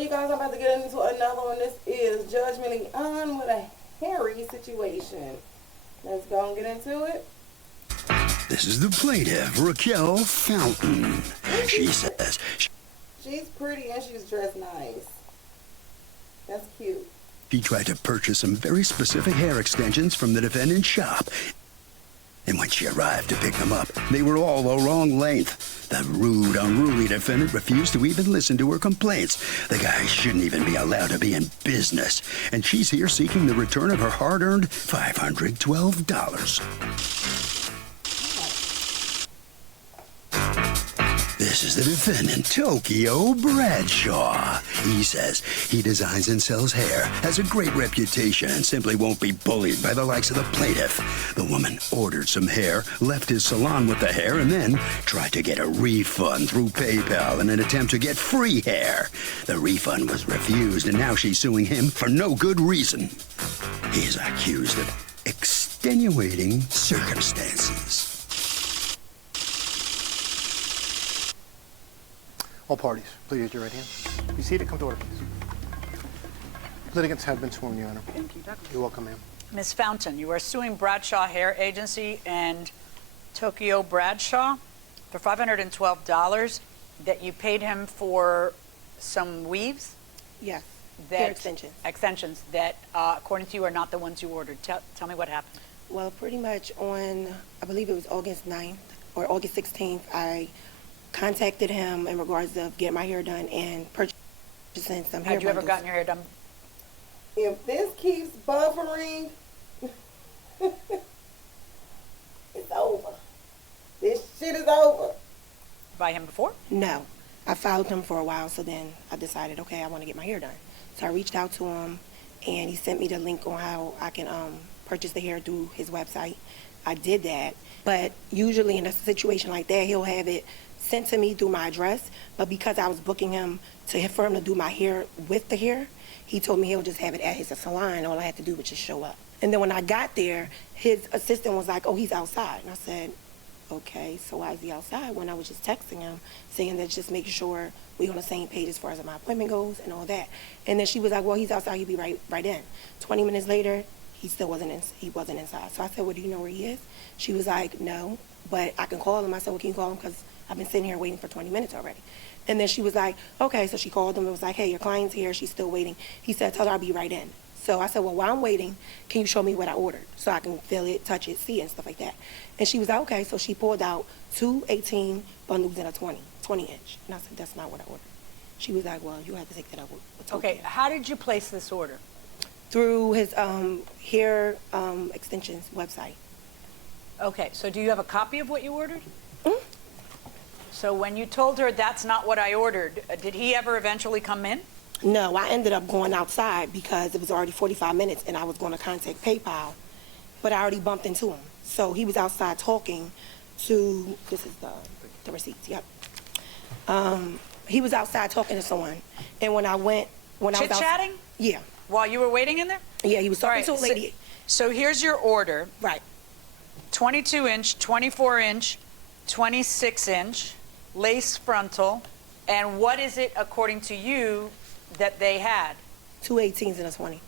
you guys, I'm about to get into another one. This is Judgment Leon with a hairy situation. Let's go and get into it. This is the plaintiff, Raquel Fountain. She says she's pretty and she's dressed nice. That's cute. She tried to purchase some very specific hair extensions from the defendant's shop. And when she arrived to pick them up, they were all the wrong length. The rude, unruly defendant refused to even listen to her complaints. The guy shouldn't even be allowed to be in business. And she's here seeking the return of her hard-earned $512. This is the defendant, Tokyo Bradshaw. He says he designs and sells hair, has a great reputation, and simply won't be bullied by the likes of the plaintiff. The woman ordered some hair, left his salon with the hair, and then tried to get a refund through PayPal in an attempt to get free hair. The refund was refused, and now she's suing him for no good reason. He's accused of extenuating circumstances. All parties, please raise your right hand. Be seated. Come to order, please. Litigants have been sworn, Your Honor. Thank you, Douglas. You're welcome, ma'am. Ms. Fountain, you are suing Bradshaw Hair Agency and Tokyo Bradshaw for $512 that you paid him for some weaves? Yes, hair extensions. Extensions that, according to you, are not the ones you ordered. Tell me what happened. Well, pretty much on, I believe it was August 9th or August 16th, I contacted him in regards of getting my hair done and purchasing some hair Had you ever bundles. gotten your hair done? If this keeps buffering, it's over. This shit is over. By him before? No. I followed him for a while, so then I decided, okay, I want to get my hair done. So I reached out to him, and he sent me the link on how I can purchase the hair through his website. I did that, but usually in a situation like that, he'll have it sent to me through my address, but because I was booking him for him to do my hair with the hair, he told me he'll just have it at his salon. All I had to do was just show up. And then when I got there, his assistant was like, oh, he's outside. And I said, okay, so why is he outside? When I was just texting him, saying that just making sure we on the same page as far as my appointment goes and all that. And then she was like, well, he's outside, he'll be right in. 20 minutes later, he still wasn't inside. So I said, well, do you know where he is? She was like, no, but I can call him. I said, well, can you call him? Because I've been sitting here waiting for 20 minutes already. And then she was like, okay. So she called him and was like, hey, your client's here. She's still waiting. He said, tell her I'll be right in. So I said, well, while I'm waiting, can you show me what I ordered so I can feel it, touch it, see it, and stuff like that? And she was like, okay. So she pulled out 2 18 bundles and a 20-inch. And I said, that's not what I ordered. She was like, well, you have to take that up with Tokyo. Okay, how did you place this order? Through his hair extensions website. Okay, so do you have a copy of what you ordered? Mm-hmm. So when you told her that's not what I ordered, did he ever eventually come in? No, I ended up going outside because it was already 45 minutes and I was going to contact PayPal, but I already bumped into him. So he was outside talking to, this is the receipts, yep. He was outside talking to someone. And when I was Chit-chatting? Yeah. While you were waiting in there? Yeah, he was talking All to a right, lady. So here's your order. Right. 22-inch, 24-inch, 26-inch, lace frontal, and what is it, according to you, that they had? 2 18s and a 20.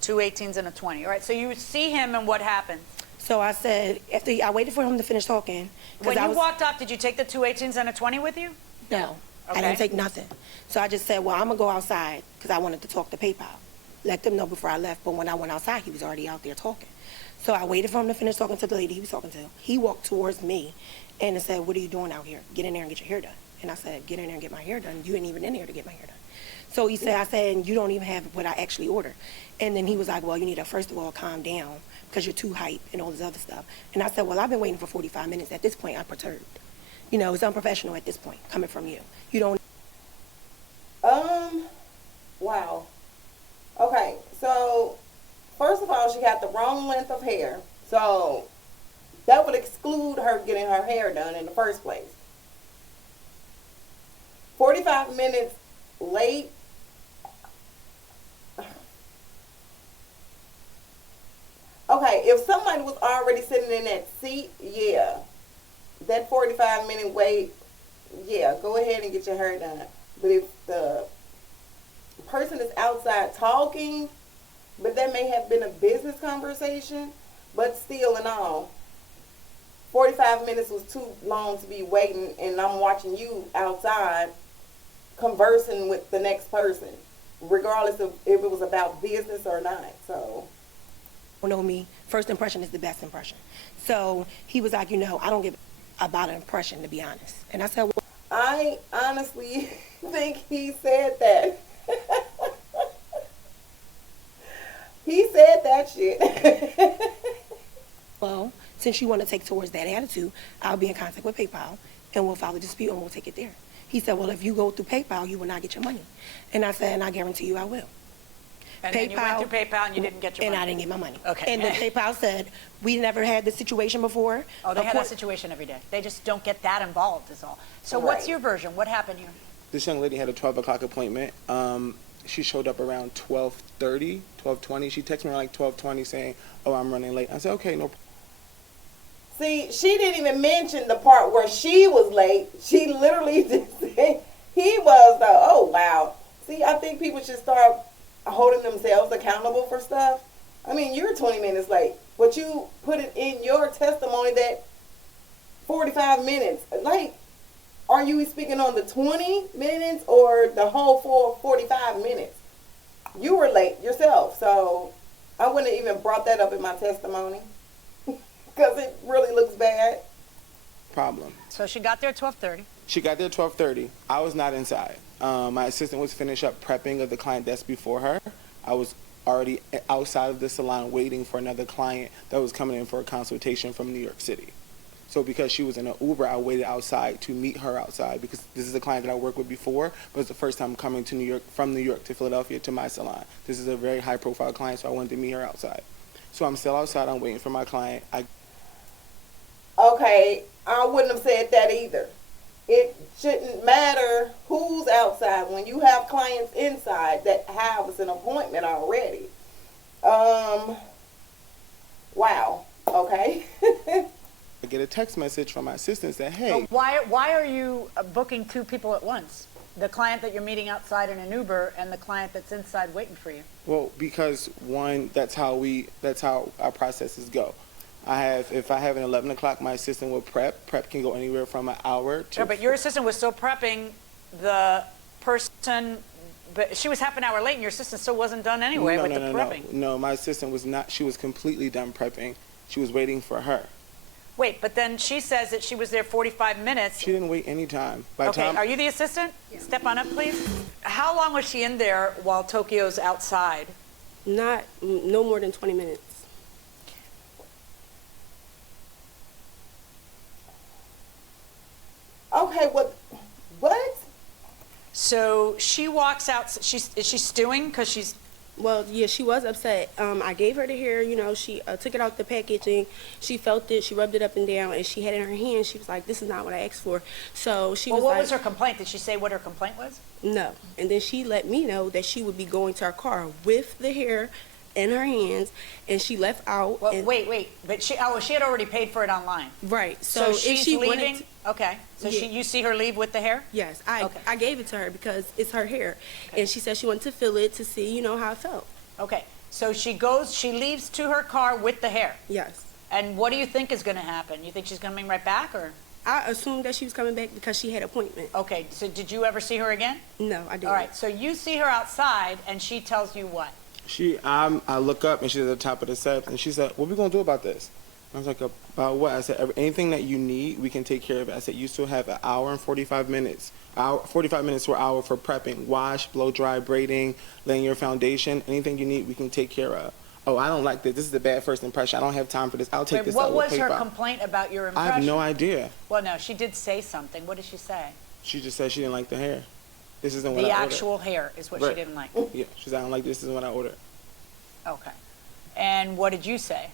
2 18s and a 20. All right, so you see him and what happened? So I said, after I waited for him to finish talking. When you walked up, did you take the 2 18s and a 20 with you? No, Okay. I didn't take nothing. So I just said, well, I'm going to go outside because I wanted to talk to PayPal. Let them know before I left, but when I went outside, he was already out there talking. So I waited for him to finish talking to the lady he was talking to. He walked towards me and said, what are you doing out here? Get in there and get your hair done. And I said, get in there and get my hair done. You ain't even in here to get my hair done. So he said, I said, you don't even have what I actually ordered. And then he was like, well, you need to first of all calm down because you're too hype and all this other stuff. And I said, well, I've been waiting for 45 minutes. At this point, I'm perturbed. You know, it's unprofessional at this point, coming from you. You don't. Wow. Okay, so first of all, she got the wrong length of hair. So that would exclude her getting her hair done in the first place. 45 minutes late. Okay, if somebody was already sitting in that seat, yeah. That 45-minute wait, yeah, go ahead and get your hair done. But if the outside talking, but that may have been a business conversation. But still in all, 45 minutes was too long to be waiting, and I'm watching you outside conversing with the next person, regardless of if it was about business or not. So, Know me, first impression is the best impression. So he was like, I don't give about an impression, to be honest. And I said, well, I honestly think he said that. He said that shit. well, since you want to take towards that attitude, I'll be in contact with PayPal and we'll file a dispute and we'll take it there. He said, well, if you go through PayPal, you will not get your money. And I said, and I guarantee you I will. And then you went through PayPal and you didn't get your money. And I didn't get my money. Okay. And then PayPal said, we never had this situation before. Oh, they have that situation every day. They just don't get that involved is all. So what's your version? What happened here? This young lady had a 12 o'clock appointment. She showed up around 12:30, 12:20. She texted me around like 12:20 saying, oh, I'm running late. I said, okay, no problem. See, she didn't even mention the part where she was late. She literally just said he was the, oh, wow. See, I think people should start holding themselves accountable for stuff. I mean, you're 20 minutes late, but you put it in your testimony that 45 minutes. Like, are you speaking on the 20 minutes or the whole 45 minutes? You were late yourself, so I wouldn't have even brought that up in my testimony because it really looks bad. Problem. So she got there at 12:30. She got there at 12:30. I was not inside. My assistant was finished up prepping of the client desk before her. I was already outside of the salon waiting for another client that was coming in for a consultation from New York City. So because she was in an Uber, I waited outside to meet her outside because this is a client that I worked with before, but it's the first time coming to New York, from New York to Philadelphia to my salon. This is a very high profile client, so I wanted to meet her outside. So I'm still outside, I'm waiting for my client. Okay, I wouldn't have said that either. It shouldn't matter who's outside when you have clients inside that have an appointment already. Wow, okay. I get a text message from my assistant that, hey. Why are you booking two people at once? The client that you're meeting outside in an Uber and the client that's inside waiting for you? Well, because one, that's how our processes go. If I have an 11 o'clock, my assistant will prep. Prep can go anywhere from an hour to... No, but your assistant was still prepping the person, but she was half an hour late and your assistant still wasn't done anyway with the prepping. No, my assistant was not. She was completely done prepping. She was waiting for her. Wait, but then she says that she was there 45 minutes. She didn't wait any time. Okay, are you the assistant? Yeah. Step on up, please. How long was she in there while Tokyo's outside? No more than 20 minutes. Okay, what? So she walks out. Is she stewing because she's? Well, yeah, she was upset. I gave her the hair, she took it out the packaging. She felt it, she rubbed it up and down, and she had it in her hand. She was like, this is not what I asked for. So she was like... Well, what was her complaint? Did she say what her complaint was? No. And then she let me know that she would be going to her car with the hair in her hands, and she left out. Well, wait. But she had already paid for it online. Right. So if she's she leaving? Okay. So yeah. you see her leave with the hair? Yes. I gave it to her because it's her hair. Okay. And she said she wanted to feel it to see, how it felt. Okay. So she leaves to her car with the hair? Yes. And what do you think is going to happen? You think she's coming right back, or? I assumed that she was coming back because she had an appointment. Okay. So did you ever see her again? No, I didn't. All right. So you see her outside, and she tells you what? I look up and she's at the top of the steps and she said, what are we going to do about this? I was like, about what? I said, anything that you need, we can take care of it. I said, you still have an hour and 45 minutes. 45 minutes to an hour for prepping, wash, blow dry, braiding, laying your foundation. Anything you need, we can take care of. Oh, I don't like this. This is a bad first impression. I don't have time for this. I'll take this out with paper. What was her complaint about your impression? I have no idea. Well, no, she did say something. What did she say? She just said she didn't like the hair. This isn't what I ordered. The actual hair is what she didn't like. Yeah, she said, I don't like this. This is what I ordered. Okay. And what did you say?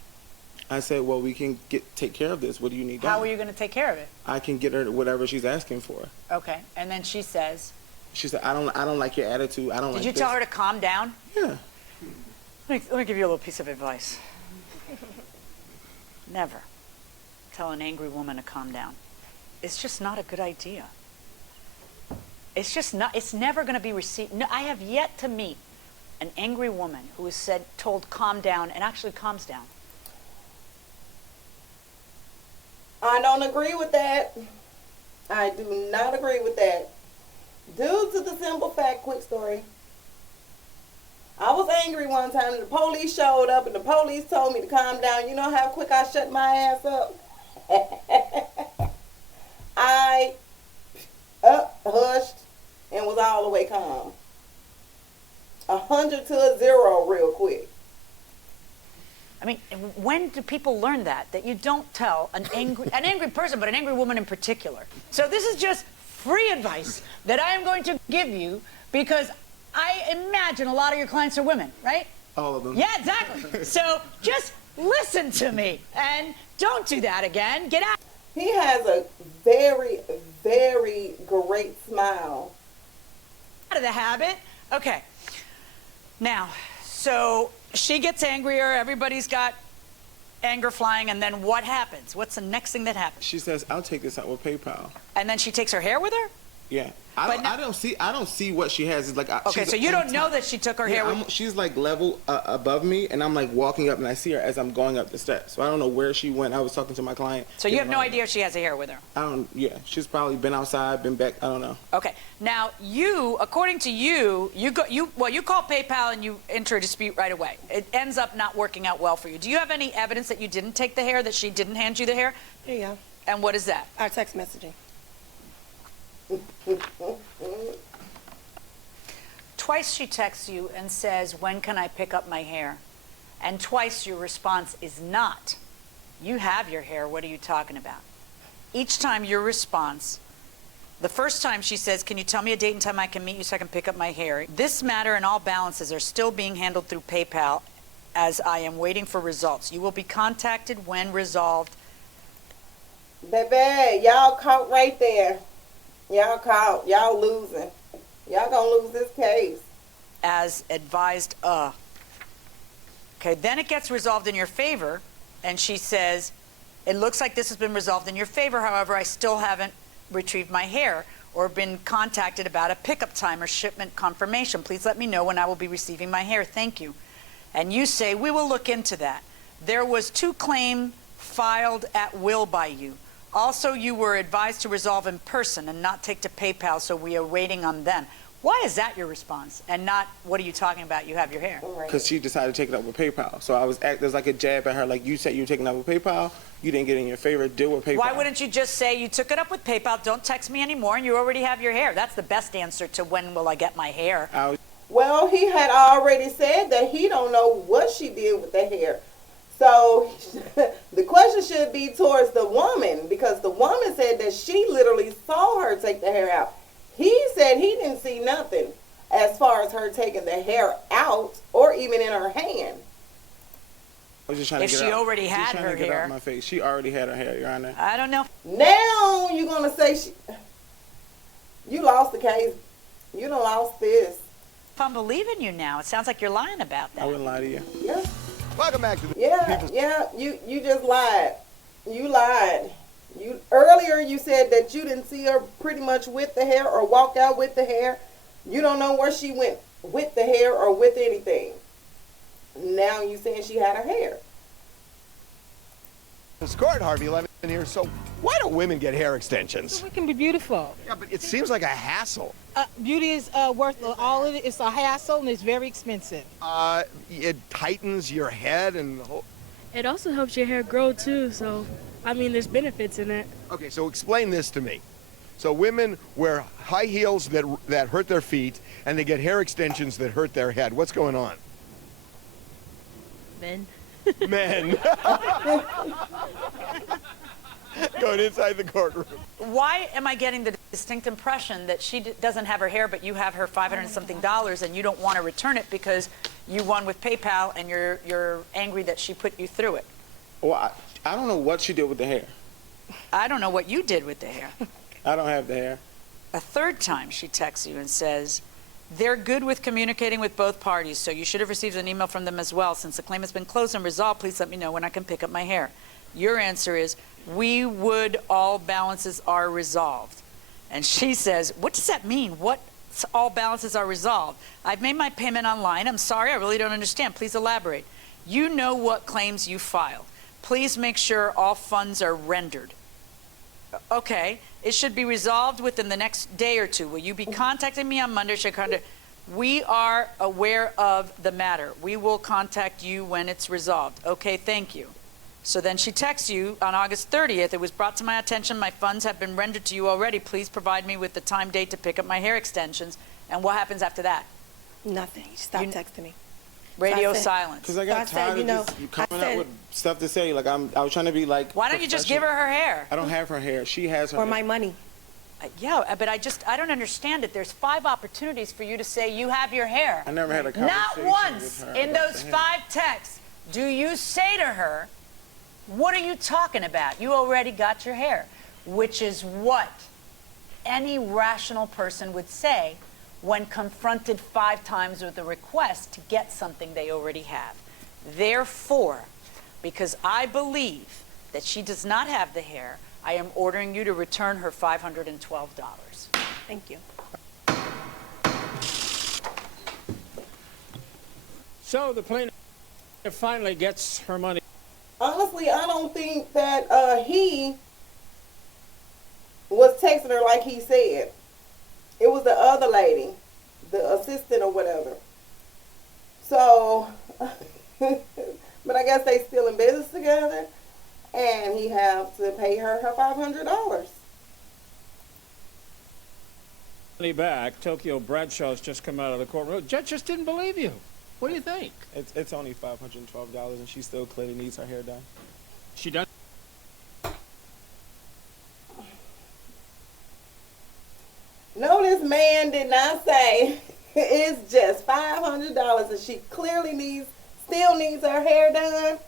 I said, well, we can take care of this. What do you need done? How are you going to take care of it? I can get her whatever she's asking for. Okay. And then she says? She said, I don't like your attitude. I don't like this. Did you tell her to calm down? Yeah. Let me give you a little piece of advice. Never tell an angry woman to calm down. It's just not a good idea. It's just not. It's never going to be received. No, I have yet to meet an angry woman who is told calm down and actually calms down? I don't agree with that. I do not agree with that. Due to the simple fact, quick story. I was angry one time and the police showed up and the police told me to calm down. You know how quick I shut my ass up? I hushed and was all the way calm. 100 to 0 real quick. I mean, when do people learn that you don't tell an angry person, but an angry woman in particular? So this is just free advice that I am going to give you, because I imagine a lot of your clients are women, right? All of them. Yeah, exactly. So just listen to me and don't do that again. Get out. He has a very, very great smile. Out of the habit. Okay. Now, so she gets angrier, everybody's got anger flying, and then what happens? What's the next thing that happens? She says, "I'll take this out with PayPal." And then she takes her hair with her? Yeah. I don't see what she has. It's like okay, so you don't know that she took her hair with... She's like level above me, and I'm like walking up, and I see her as I'm going up the steps. So I don't know where she went. I was talking to my client. So you have no idea if she has a hair with her? Yeah, she's probably been outside, been back. I don't know. Okay. Now according to you call PayPal and you enter a dispute right away. It ends up not working out well for you. Do you have any evidence that you didn't take the hair, that she didn't hand you the hair? Here you go. And what is that? Our text messaging. Twice she texts you and says, "When can I pick up my hair?" And twice your response is not, "You have your hair, what are you talking about?" Each time your response, the first time she says, "Can you tell me a date and time I can meet you so I can pick up my hair?" This matter and all balances are still being handled through PayPal as I am waiting for results. You will be contacted when resolved. Baby, y'all caught right there. Y'all caught. Y'all losing. Y'all gonna lose this case. As advised, Okay, then it gets resolved in your favor, and she says, "It looks like this has been resolved in your favor. However, I still haven't retrieved my hair or been contacted about a pickup time or shipment confirmation. Please let me know when I will be receiving my hair. Thank you." And you say, "We will look into that. There was 2 claims filed at will by you. Also, you were advised to resolve in person and not take to PayPal, so we are waiting on them." Why is that your response and not, "What are you talking about? You have your hair"? Because she decided to take it up with PayPal. So there's like a jab at her, like, you said you were taking it up with PayPal, you didn't get in your favor, deal with PayPal. Why wouldn't you just say, "You took it up with PayPal, don't text me anymore, and you already have your hair"? That's the best answer to "when will I get my hair." Well, he had already said that he don't know what she did with the hair. So the question should be towards the woman, because the woman said that she literally saw her take the hair out. He said he didn't see nothing as far as her taking the hair out or even in her hand. I was just trying to get she already had her hair. Out my face. She already had her hair, Your Honor. I don't know. Now you're going to say you lost the case. You done lost this. If I'm believing you now, it sounds like you're lying about that. I wouldn't lie to you. Yeah. Welcome back to the you just lied. You lied. Earlier you said that you didn't see her pretty much with the hair or walk out with the hair. You don't know where she went with the hair or with anything. Now you saying she had her hair. It's Court Harvey Lemon here. So why don't women get hair extensions? It can be beautiful. Yeah, but it seems like a hassle. Beauty is worth all of it. It's a hassle and it's very expensive. It tightens your head and the whole... It also helps your hair grow too, so I mean there's benefits in it. Okay, so explain this to me. So women wear high heels that hurt their feet and they get hair extensions that hurt their head. What's going on? Men. Men. Going inside the courtroom. Why am I getting the distinct impression that she doesn't have her hair, but you have her $500 and something, and you don't want to return it because you won with PayPal and you're angry that she put you through it? Well, I don't know what she did with the hair. I don't know what you did with the hair. I don't have the hair. A third time she texts you and says, "They're good with communicating with both parties, so you should have received an email from them as well. Since the claim has been closed and resolved, please let me know when I can pick up my hair." Your answer is, "We would, all balances are resolved." And she says, what does that mean? What all balances are resolved. I've made my payment online. I'm sorry, I really don't understand. Please elaborate. You know what claims you file. Please make sure all funds are rendered. Okay, it should be resolved within the next day or two. Will you be contacting me on Monday? We are aware of the matter. We will contact you when it's resolved. Okay, thank you. So then she texts you on August 30th. It was brought to my attention my funds have been rendered to you already. Please provide me with the time date to pick up my hair extensions. And what happens after that? Nothing. She stopped texting me. Radio So I said- silence. Because I got tired of just you coming up with stuff to say. Like I was trying to be like. Why don't you just give her her hair? I don't have her hair. She has her. Or hair. my money. Yeah, but I don't understand it. There's 5 opportunities for you to say you have your hair. I never had a conversation Not with once her in about those the 5 texts do you say to her, what are you talking about? You already got your hair, which is what any rational person would say when confronted 5 times with a request to get something they already have. Therefore, because I believe that she does not have the hair, I am ordering you to return her $512. Thank you. So the plaintiff finally gets her money. Honestly, I don't think that he was texting her like he said. It was the other lady, the assistant or whatever. So, but I guess they still in business together, and he have to pay her $500. Money back. Tokyo Bradshaw's just come out of the courtroom. The judge just didn't believe you. What do you think? It's only $512, and she still clearly needs her hair done. She does. No, this man did not say it's just $500, and she clearly still needs her hair done.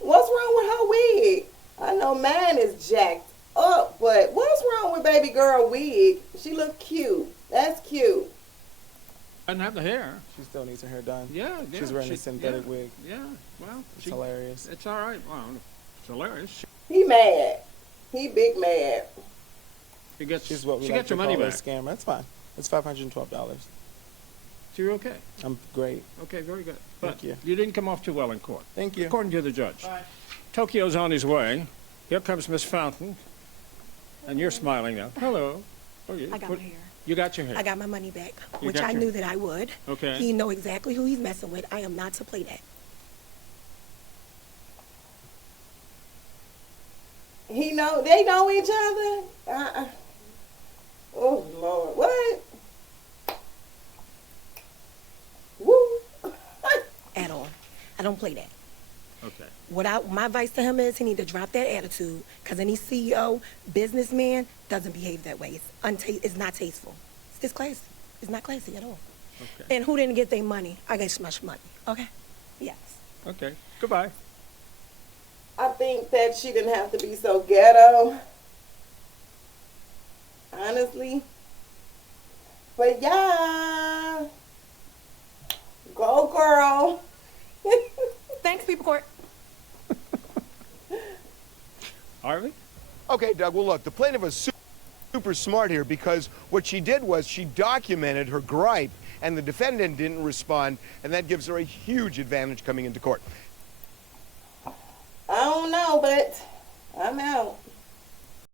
What's wrong with her wig? I know mine is jacked up, but what's wrong with baby girl wig? She look cute. That's cute. Doesn't have the hair. She still needs her hair done. Yeah. She's wearing a synthetic wig. Yeah, well. It's hilarious. It's all right. Well, it's hilarious. He mad. He big mad. She gets what we she like gets to her money call a back. scammer. That's fine. It's $512. So you're okay. I'm great. Okay, very good. But Thank you. You didn't come off too well in court. Thank you. According to the judge. Bye. Tokyo's on his way. Here comes Miss Fountain. And you're smiling now. Hello. Oh, I got my hair. You got your hair. I got my money back, You which got I your- knew that I would. Okay. He know exactly who he's messing with. I am not to play that. They know each other? Oh, Lord. What? Woo. At all. I don't play that. Okay. My advice to him is he need to drop that attitude, because any CEO, businessman doesn't behave that way. It's not tasteful. It's disclassy. It's not classy at all. Okay. And who didn't get their money? I got much money. Okay? Yes. Okay. Goodbye. I think that she didn't have to be so ghetto. Honestly. But yeah. Go girl. Thanks, people court. Harvey? Okay, Doug, well, look, the plaintiff was super smart here because what she did was she documented her gripe, and the defendant didn't respond, and that gives her a huge advantage coming into court. I don't know, but I'm out.